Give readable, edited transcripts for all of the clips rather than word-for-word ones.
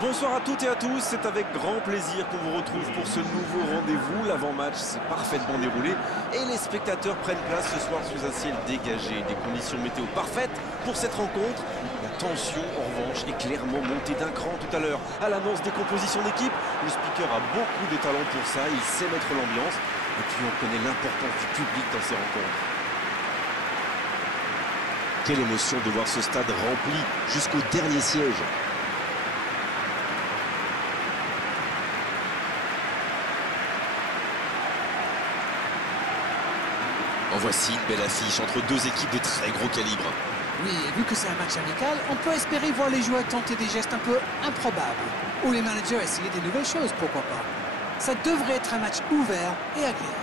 Bonsoir à toutes et à tous, c'est avec grand plaisir qu'on vous retrouve pour ce nouveau rendez-vous. L'avant-match s'est parfaitement déroulé et les spectateurs prennent place ce soir sous un ciel dégagé. Des conditions météo parfaites pour cette rencontre. La tension, en revanche, est clairement montée d'un cran tout à l'heure. À l'annonce des compositions d'équipe, le speaker a beaucoup de talent pour ça, il sait mettre l'ambiance. Et puis on connaît l'importance du public dans ces rencontres. Quelle émotion de voir ce stade rempli jusqu'au dernier siège. En voici une belle affiche entre deux équipes de très gros calibre. Oui, et vu que c'est un match amical, on peut espérer voir les joueurs tenter des gestes un peu improbables. Ou les managers essayer des nouvelles choses, pourquoi pas. Ça devrait être un match ouvert et agréable.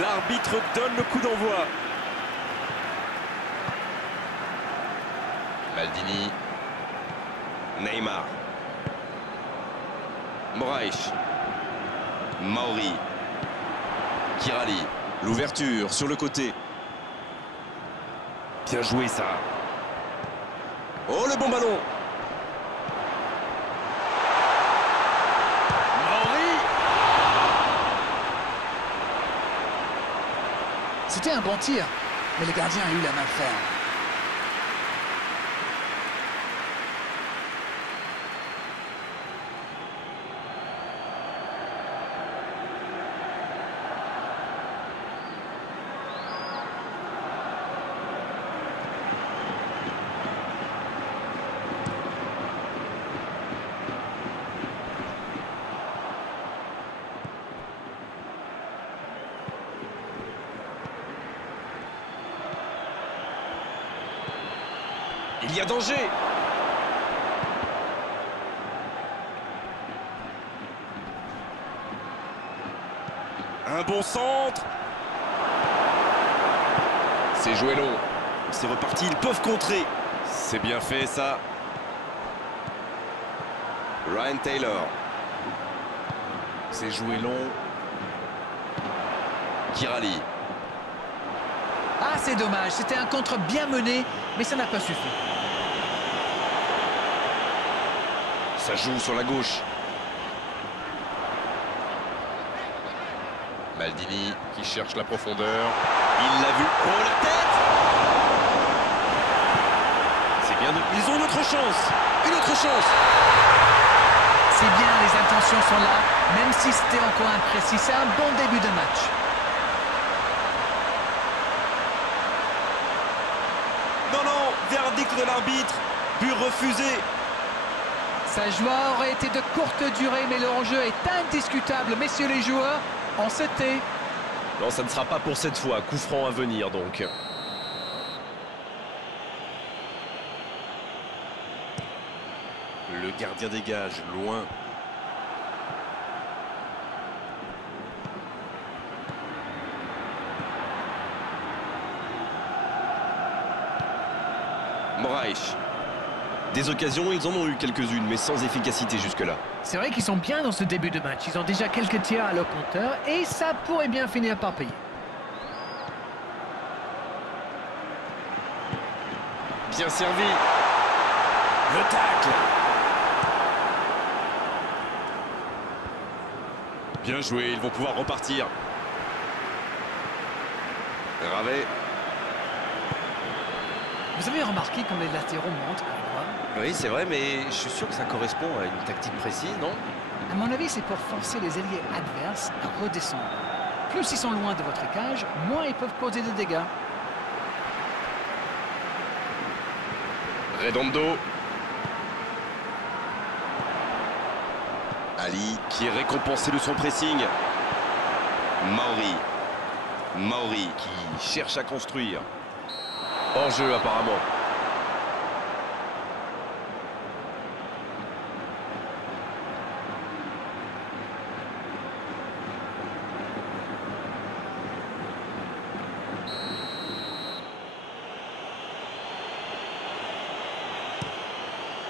L'arbitre donne le coup d'envoi. Maldini. Neymar. Moraes. Mauri. Kirali. L'ouverture sur le côté. Bien joué ça. Oh, le bon ballon. C'était un bon tir, mais le gardien a eu la main ferme. Il y a danger. Un bon centre. C'est joué long. C'est reparti, ils peuvent contrer. C'est bien fait ça. Ryan Taylor. C'est joué long. Kirali. Ah, c'est dommage, c'était un contre bien mené, mais ça n'a pas suffi. Ça joue sur la gauche. Maldini qui cherche la profondeur. Il l'a vu. Oh, la tête! C'est bien. Ils ont une autre chance. Une autre chance. C'est bien, les intentions sont là, même si c'était encore imprécis. C'est un bon début de match. Non, non, verdict de l'arbitre. But refusé. Sa joie aurait été de courte durée, mais le hors-jeu est indiscutable. Messieurs les joueurs, on se tait. Non, ça ne sera pas pour cette fois. Coup franc à venir, donc. Le gardien dégage, loin. Moraes. Des occasions, ils en ont eu quelques-unes, mais sans efficacité jusque-là. C'est vrai qu'ils sont bien dans ce début de match. Ils ont déjà quelques tirs à leur compteur et ça pourrait bien finir par payer. Bien servi. Le tacle. Bien joué, ils vont pouvoir repartir. Ravet. Vous avez remarqué quand les latéraux montent comme quoi? Oui, c'est vrai, mais je suis sûr que ça correspond à une tactique précise, non? À mon avis, c'est pour forcer les ailiers adverses à redescendre. Plus ils sont loin de votre cage, moins ils peuvent causer de dégâts. Redondo. Ali qui est récompensé de son pressing. Mauri. Mauri qui cherche à construire. Hors-jeu apparemment.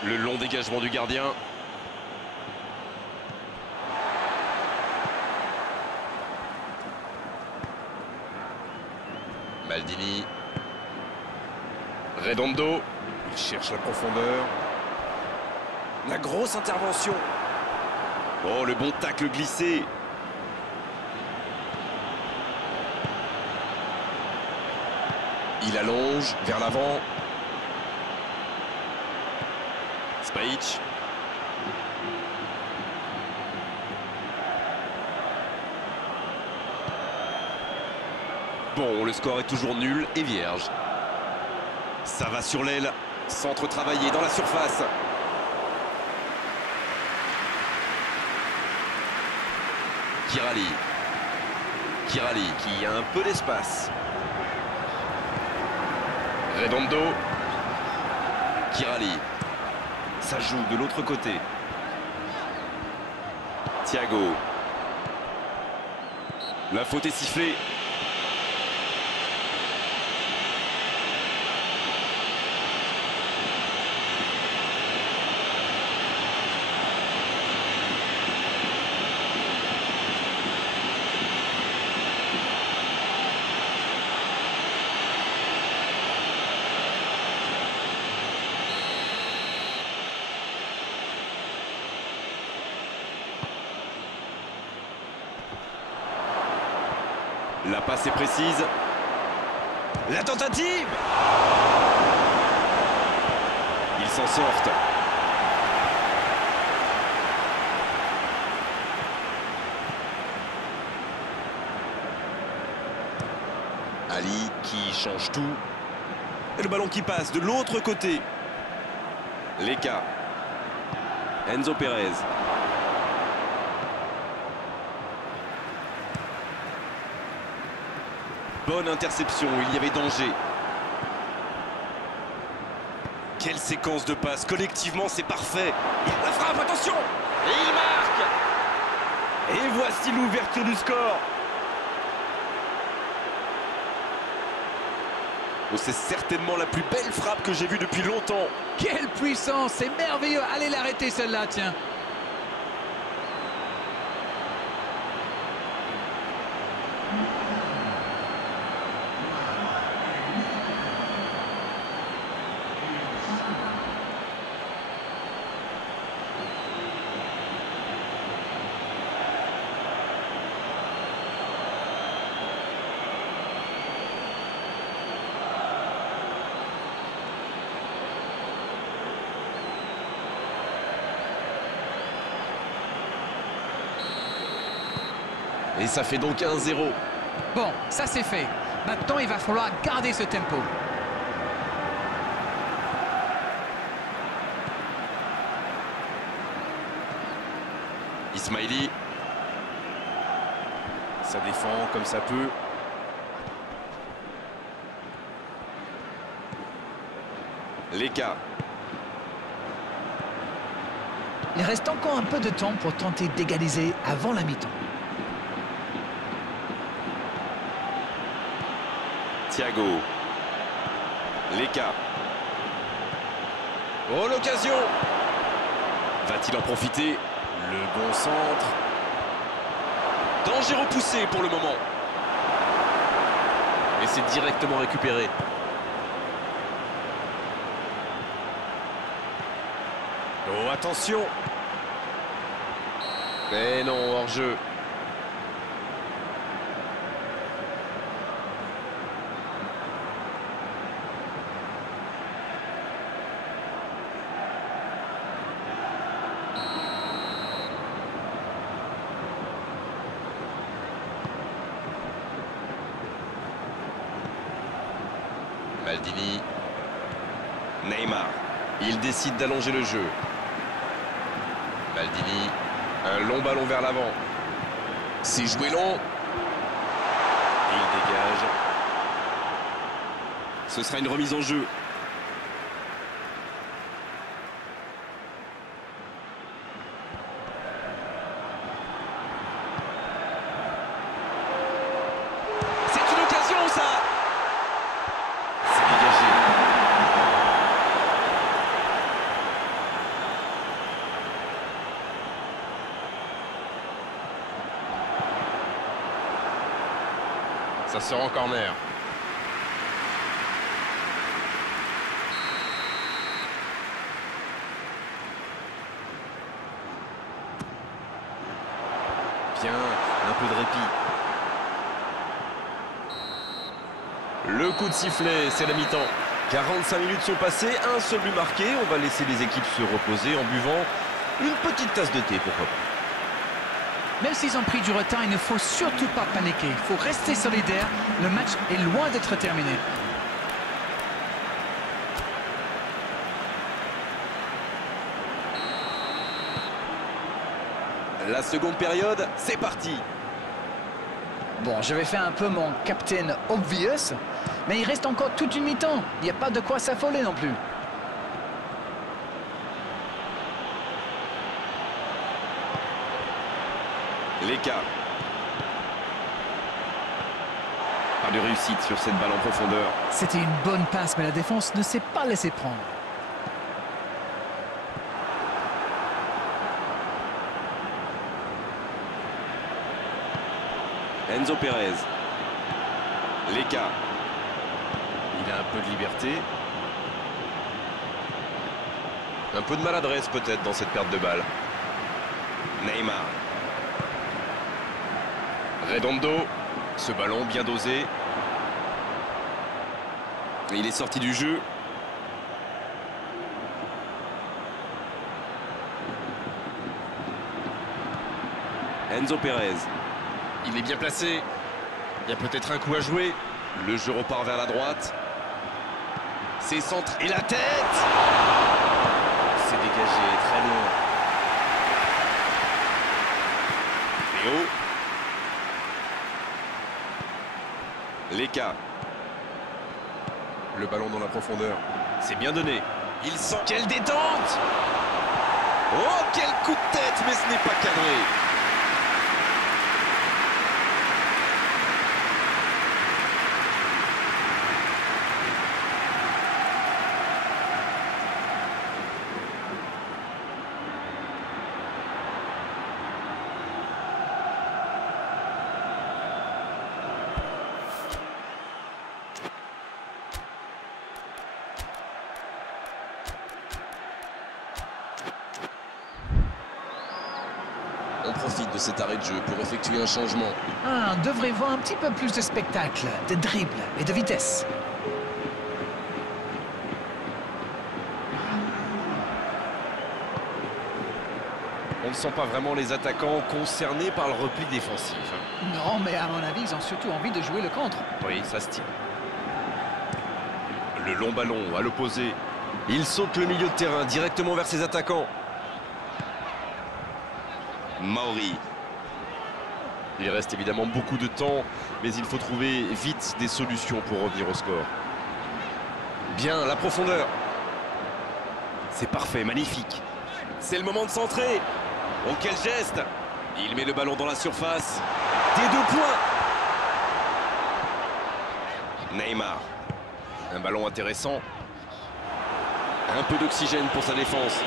Le long dégagement du gardien. Maldini. Redondo. Il cherche la profondeur. La grosse intervention. Oh, le bon tacle glissé. Il allonge vers l'avant. Spajic. Bon, le score est toujours nul et vierge. Ça va sur l'aile. Centre travaillé dans la surface. Kirali. Kirali qui a un peu d'espace. Redondo. Kirali. Ça joue de l'autre côté. Thiago. La faute est sifflée. La passe est précise. La tentative. Ils s'en sortent. Ali qui change tout. Et le ballon qui passe de l'autre côté. Leka. Enzo Pérez. Bonne interception, il y avait danger. Quelle séquence de passes, collectivement c'est parfait. La frappe, attention. Et il marque. Et voici l'ouverture du score. Oh, c'est certainement la plus belle frappe que j'ai vue depuis longtemps. Quelle puissance, c'est merveilleux. Allez l'arrêter celle-là, tiens. Et ça fait donc 1-0. Bon, ça c'est fait. Maintenant, il va falloir garder ce tempo. Ismaili. Ça défend comme ça peut. Leka. Il reste encore un peu de temps pour tenter d'égaliser avant la mi-temps. Thiago. Leka. Oh, l'occasion. Va-t-il en profiter? Le bon centre. Danger repoussé pour le moment. Et c'est directement récupéré. Oh, attention. Mais non, hors-jeu. Maldini. Neymar. Il décide d'allonger le jeu. Maldini. Un long ballon vers l'avant. C'est joué long. Et il dégage. Ce sera une remise en jeu. C'est une occasion, ça. C'est dégagé. Ça sort en corner. Bien, un peu de répit. Le coup de sifflet, c'est la mi-temps. 45 minutes sont passées, un seul but marqué. On va laisser les équipes se reposer en buvant une petite tasse de thé, pourquoi pas. Même s'ils ont pris du retard, il ne faut surtout pas paniquer. Il faut rester solidaire. Le match est loin d'être terminé. La seconde période, c'est parti. Bon, je vais faire un peu mon captain obvious, mais il reste encore toute une mi-temps. Il n'y a pas de quoi s'affoler non plus. L'écart. Pas de réussite sur cette balle en profondeur. C'était une bonne passe, mais la défense ne s'est pas laissée prendre. Enzo Pérez. L'écart. Il a un peu de liberté. Un peu de maladresse peut-être dans cette perte de balle. Neymar. Redondo. Ce ballon bien dosé. Il est sorti du jeu. Enzo Pérez. Il est bien placé. Il y a peut-être un coup à jouer. Le jeu repart vers la droite. C'est centre et la tête. C'est dégagé très loin. Léo. L'écart. Le ballon dans la profondeur. C'est bien donné. Il sent. Quelle détente. Oh, quel coup de tête, mais ce n'est pas cadré. On profite de cet arrêt de jeu pour effectuer un changement. On devrait voir un petit peu plus de spectacle, de dribble et de vitesse. On ne sent pas vraiment les attaquants concernés par le repli défensif. Non, mais à mon avis, ils ont surtout envie de jouer le contre. Oui, ça se tient. Le long ballon à l'opposé. Il saute le milieu de terrain directement vers ses attaquants. Mauri. Il reste évidemment beaucoup de temps, mais il faut trouver vite des solutions pour revenir au score. Bien, la profondeur. C'est parfait, magnifique. C'est le moment de centrer. Oh, quel geste. Il met le ballon dans la surface. Des 2 points. Neymar. Un ballon intéressant. Un peu d'oxygène pour sa défense.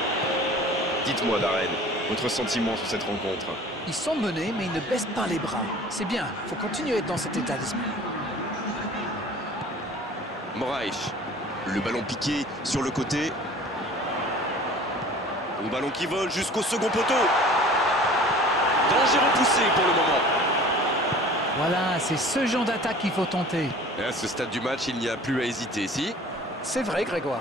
Dites-moi, Darren, votre sentiment sur cette rencontre? Ils sont menés, mais ils ne baissent pas les bras. C'est bien, il faut continuer dans cet état d'esprit. Moraes. Le ballon piqué sur le côté. Le ballon qui vole jusqu'au second poteau. Danger repoussé pour le moment. Voilà, c'est ce genre d'attaque qu'il faut tenter. Et à ce stade du match, il n'y a plus à hésiter, si? C'est vrai, Grégoire.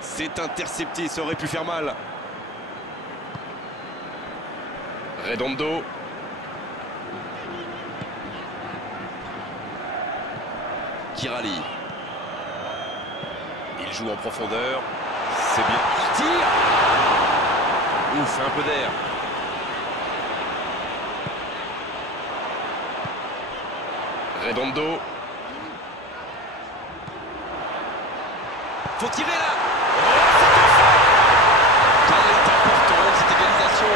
C'est intercepté, ça aurait pu faire mal. Redondo. Kirali. Il joue en profondeur. C'est bien. Il tire. Ouf, un peu d'air. Redondo. Faut tirer là. Quelle est importante cette égalisation.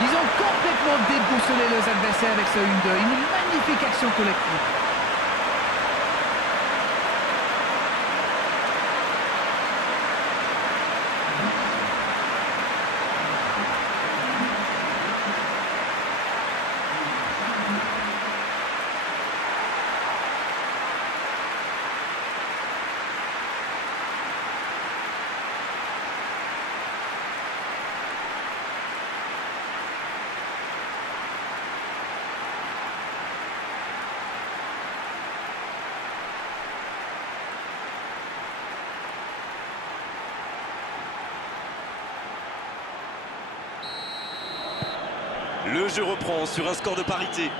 Ils ont complètement déboussolé leurs adversaires avec ce 1-2. Une magnifique action collective. Le jeu reprend sur un score de parité.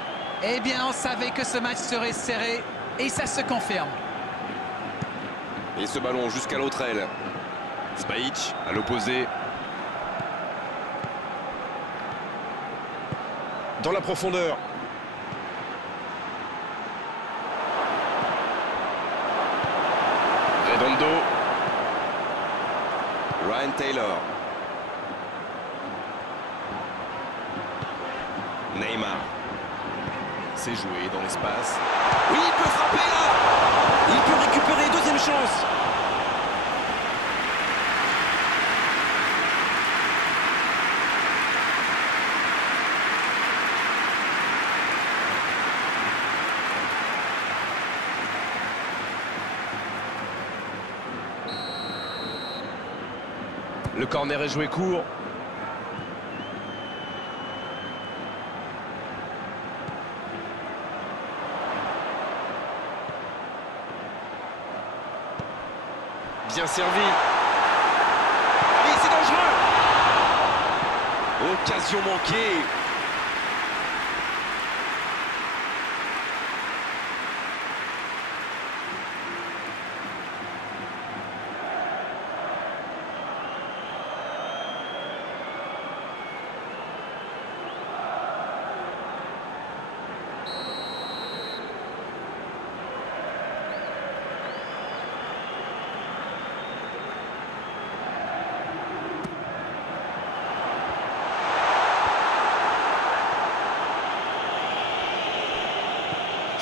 Eh bien, on savait que ce match serait serré et ça se confirme. Et ce ballon jusqu'à l'autre aile. Spajic à l'opposé. Dans la profondeur. Redondo. Ryan Taylor. Neymar. C'est joué dans l'espace. Oui, il peut frapper là. Il peut récupérer, deuxième chance. Le corner est joué court. Bien servi. Et c'est dangereux. Occasion manquée.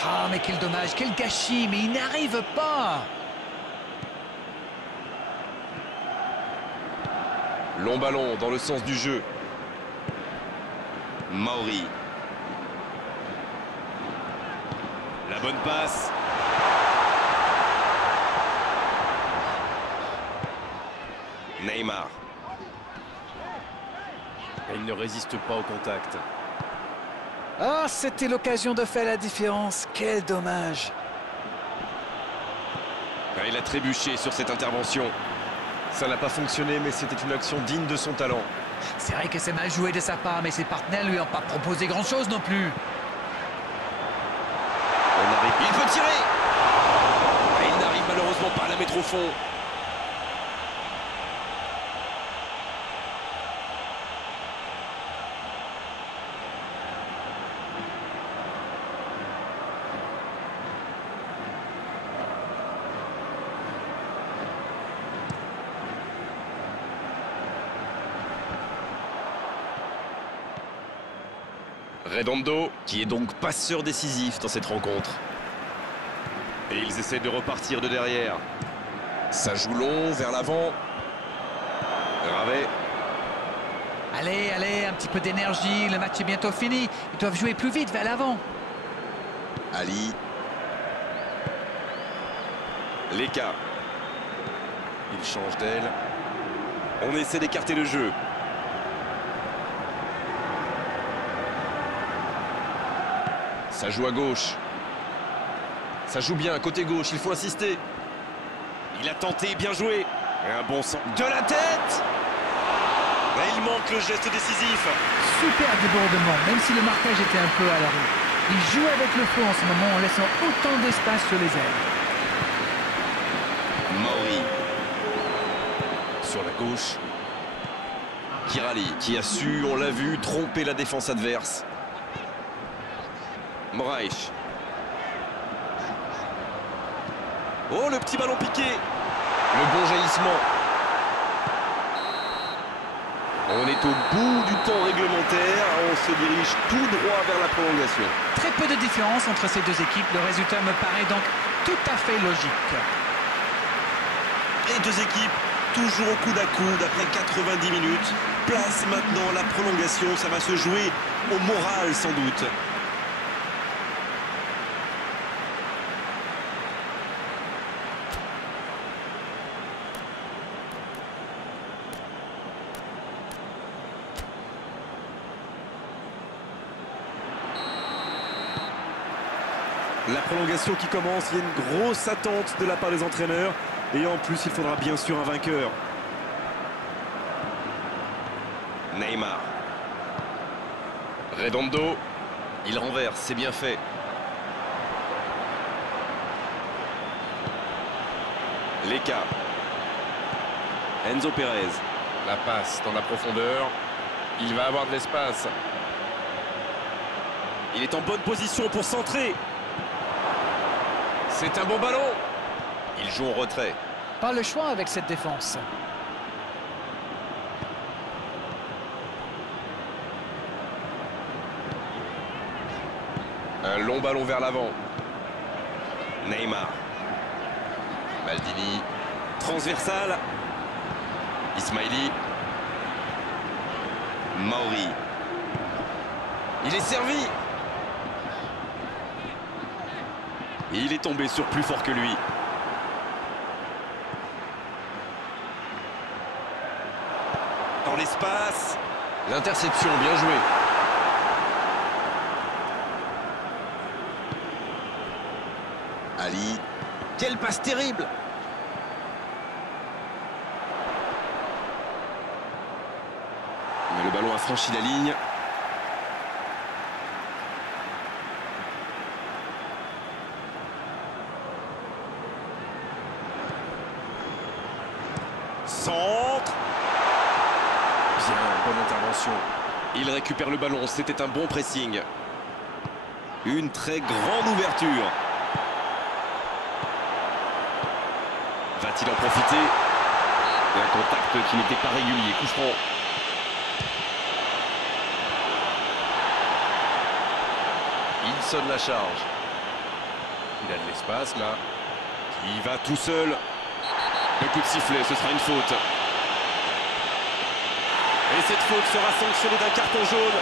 Ah, mais quel dommage, quel gâchis, mais il n'arrive pas. Long ballon dans le sens du jeu. Mauri. La bonne passe. Neymar. Et il ne résiste pas au contact. Ah, c'était l'occasion de faire la différence. Quel dommage. Il a trébuché sur cette intervention. Ça n'a pas fonctionné, mais c'était une action digne de son talent. C'est vrai que c'est mal joué de sa part, mais ses partenaires lui ont pas proposé grand-chose non plus. Il peut tirer. Et il n'arrive malheureusement pas à la mettre au fond. Redondo, qui est donc passeur décisif dans cette rencontre. Et ils essaient de repartir de derrière. Ça joue long, vers l'avant. Ravet. Allez, allez, un petit peu d'énergie, le match est bientôt fini. Ils doivent jouer plus vite vers l'avant. Ali. Leka. Il change d'aile. On essaie d'écarter le jeu. Ça joue à gauche. Ça joue bien, côté gauche, il faut insister. Il a tenté, bien joué. Et un bon sens. De la tête. Et il manque le geste décisif. Super débordement, même si le marquage était un peu à la rue. Il joue avec le feu en ce moment en laissant autant d'espace sur les ailes. Mauri. Sur la gauche. Kirali, qui a su, on l'a vu, tromper la défense adverse. Moraes. Oh, le petit ballon piqué. Le bon jaillissement. On est au bout du temps réglementaire. On se dirige tout droit vers la prolongation. Très peu de différence entre ces deux équipes. Le résultat me paraît donc tout à fait logique. Et deux équipes toujours au coude à coude après 90 minutes. Place maintenant la prolongation. Ça va se jouer au moral sans doute. La prolongation qui commence, il y a une grosse attente de la part des entraîneurs. Et en plus, il faudra bien sûr un vainqueur. Neymar. Redondo, il renverse, c'est bien fait. Leka. Enzo Pérez. La passe dans la profondeur. Il va avoir de l'espace. Il est en bonne position pour centrer. C'est un bon ballon. Il joue en retrait. Pas le choix avec cette défense. Un long ballon vers l'avant. Neymar. Maldini. Transversal. Ismaili. Mauri. Il est servi. Et il est tombé sur plus fort que lui. Dans l'espace. L'interception, bien joué. Ali. Quelle passe terrible! Mais le ballon a franchi la ligne. Centre. Bien, bonne intervention. Il récupère le ballon, c'était un bon pressing. Une très grande ouverture. Va-t-il en profiter? Un contact qui n'était pas régulier, coup franc. Il sonne la charge. Il a de l'espace là. Il va tout seul. Le coup de sifflet, ce sera une faute. Et cette faute sera sanctionnée d'un carton jaune.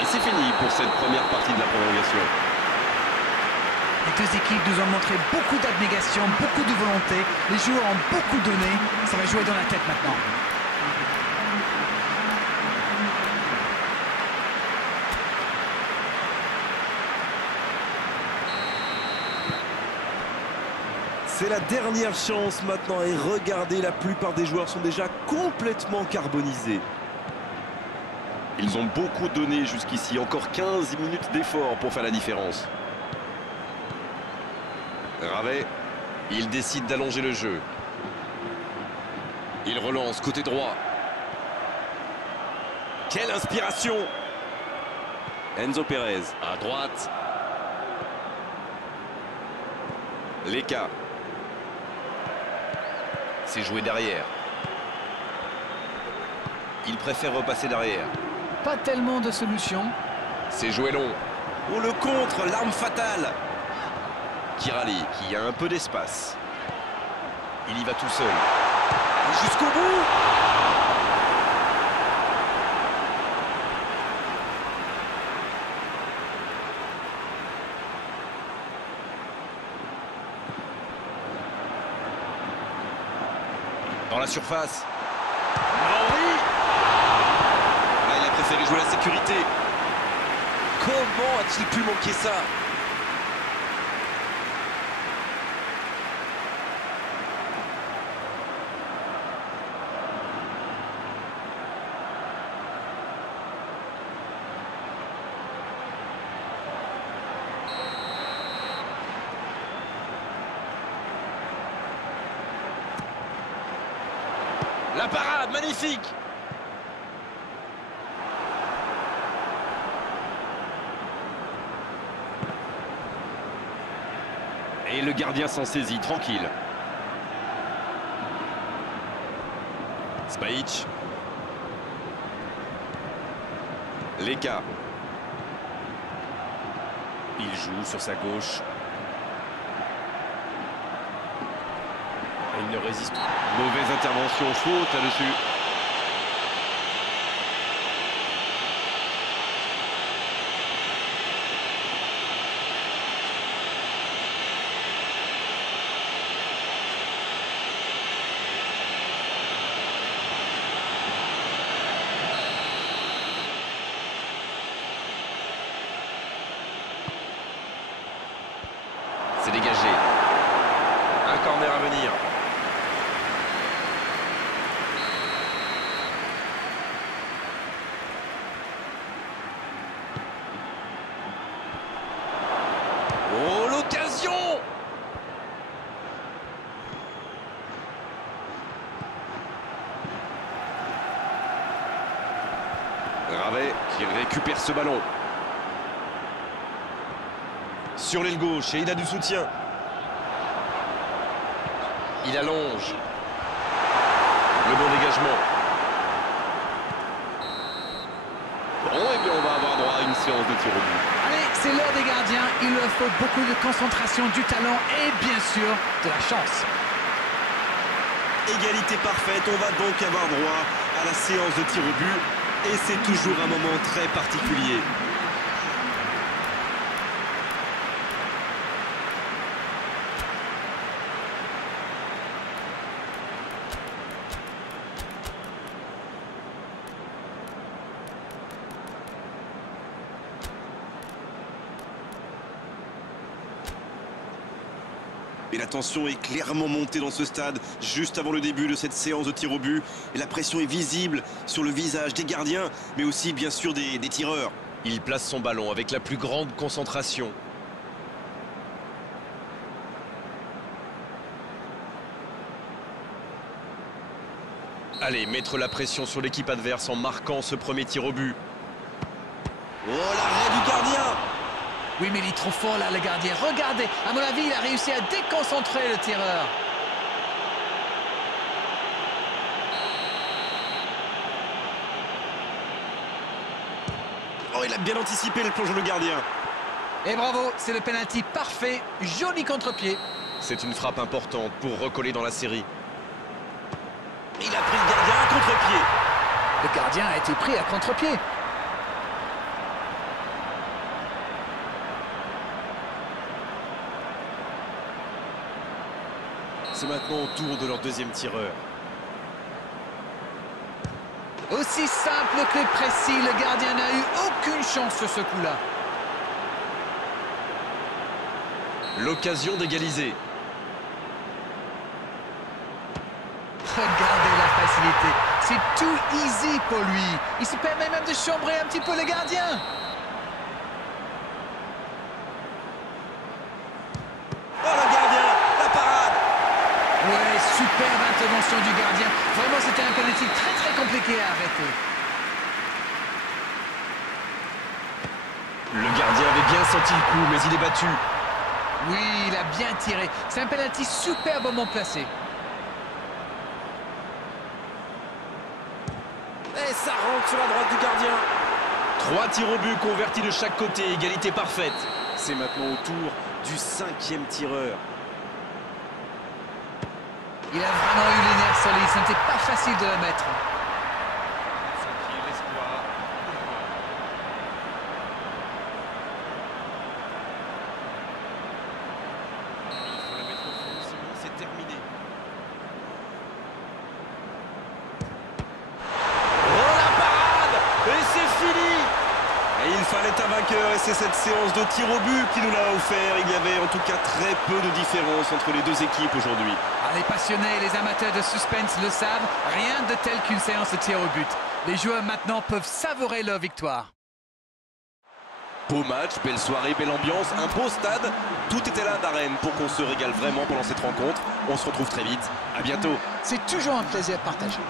Et c'est fini pour cette première partie de la prolongation. Les deux équipes nous ont montré beaucoup d'abnégation, beaucoup de volonté. Les joueurs ont beaucoup donné. Ça va jouer dans la tête maintenant. C'est la dernière chance maintenant. Et regardez, la plupart des joueurs sont déjà complètement carbonisés. Ils ont beaucoup donné jusqu'ici. Encore 15 minutes d'effort pour faire la différence. Ravet, il décide d'allonger le jeu. Il relance côté droit. Quelle inspiration! Enzo Pérez à droite. Leka. C'est joué derrière. Il préfère repasser derrière. Pas tellement de solutions. C'est joué long. Oh, le contre, l'arme fatale. Kirali, qui a un peu d'espace. Il y va tout seul. Jusqu'au bout. Dans la surface. Mauri. Là, il a préféré jouer la sécurité. Comment a-t-il pu manquer ça? La parade, magnifique! Et le gardien s'en saisit, tranquille. Spajic. Leka. Il joue sur sa gauche. Il ne résiste pas. Mauvaise intervention, faute là-dessus. C'est dégagé. Un corner à venir. Oh, l'occasion! Ravet qui récupère ce ballon. Sur l'aile gauche, et il a du soutien. Il allonge. Le bon dégagement. Bon, et bien on va avoir droit à une séance de tir au but. Allez, c'est l'heure des gardiens. Il leur faut beaucoup de concentration, du talent et bien sûr de la chance. Égalité parfaite, on va donc avoir droit à la séance de tir au but. Et c'est toujours un moment très particulier. Et la tension est clairement montée dans ce stade, juste avant le début de cette séance de tir au but. Et la pression est visible sur le visage des gardiens, mais aussi bien sûr des tireurs. Il place son ballon avec la plus grande concentration. Allez, mettre la pression sur l'équipe adverse en marquant ce premier tir au but. Oh, l'arrêt du gardien! Oui, mais il est trop fort là, le gardien. Regardez, à mon avis, il a réussi à déconcentrer le tireur. Oh, il a bien anticipé le plongeon de gardien. Et bravo, c'est le penalty parfait. Joli contre-pied. C'est une frappe importante pour recoller dans la série. Il a pris le gardien à contre-pied. Le gardien a été pris à contre-pied. C'est maintenant au tour de leur deuxième tireur. Aussi simple que précis, le gardien n'a eu aucune chance sur ce coup-là. L'occasion d'égaliser. Regardez la facilité. C'est tout easy pour lui. Il se permet même de chambrer un petit peu le gardien. Oh, le gardien, la parade. Ouais, superbe intervention du gardien. Vraiment, c'était un penalty très compliqué à arrêter. Le gardien avait bien senti le coup, mais il est battu. Oui, il a bien tiré. C'est un penalty superbement placé. Et ça rentre sur la droite du gardien. 3 tirs au but convertis de chaque côté, égalité parfaite. C'est maintenant au tour du 5e tireur. Il a vraiment eu les nerfs solides, ce n'était pas facile de le mettre. Il faut la mettre au fond, sinon c'est terminé. Oh, la parade! Et c'est fini! Et il fallait un vainqueur et c'est cette séance de tir au but qui nous l'a offert. Il y avait en tout cas très peu de différence entre les deux équipes aujourd'hui. Les passionnés et les amateurs de suspense le savent, rien de tel qu'une séance de tir au but. Les joueurs maintenant peuvent savourer leur victoire. Beau match, belle soirée, belle ambiance, un beau stade. Tout était là d'arène pour qu'on se régale vraiment pendant cette rencontre. On se retrouve très vite. À bientôt. C'est toujours un plaisir partagé.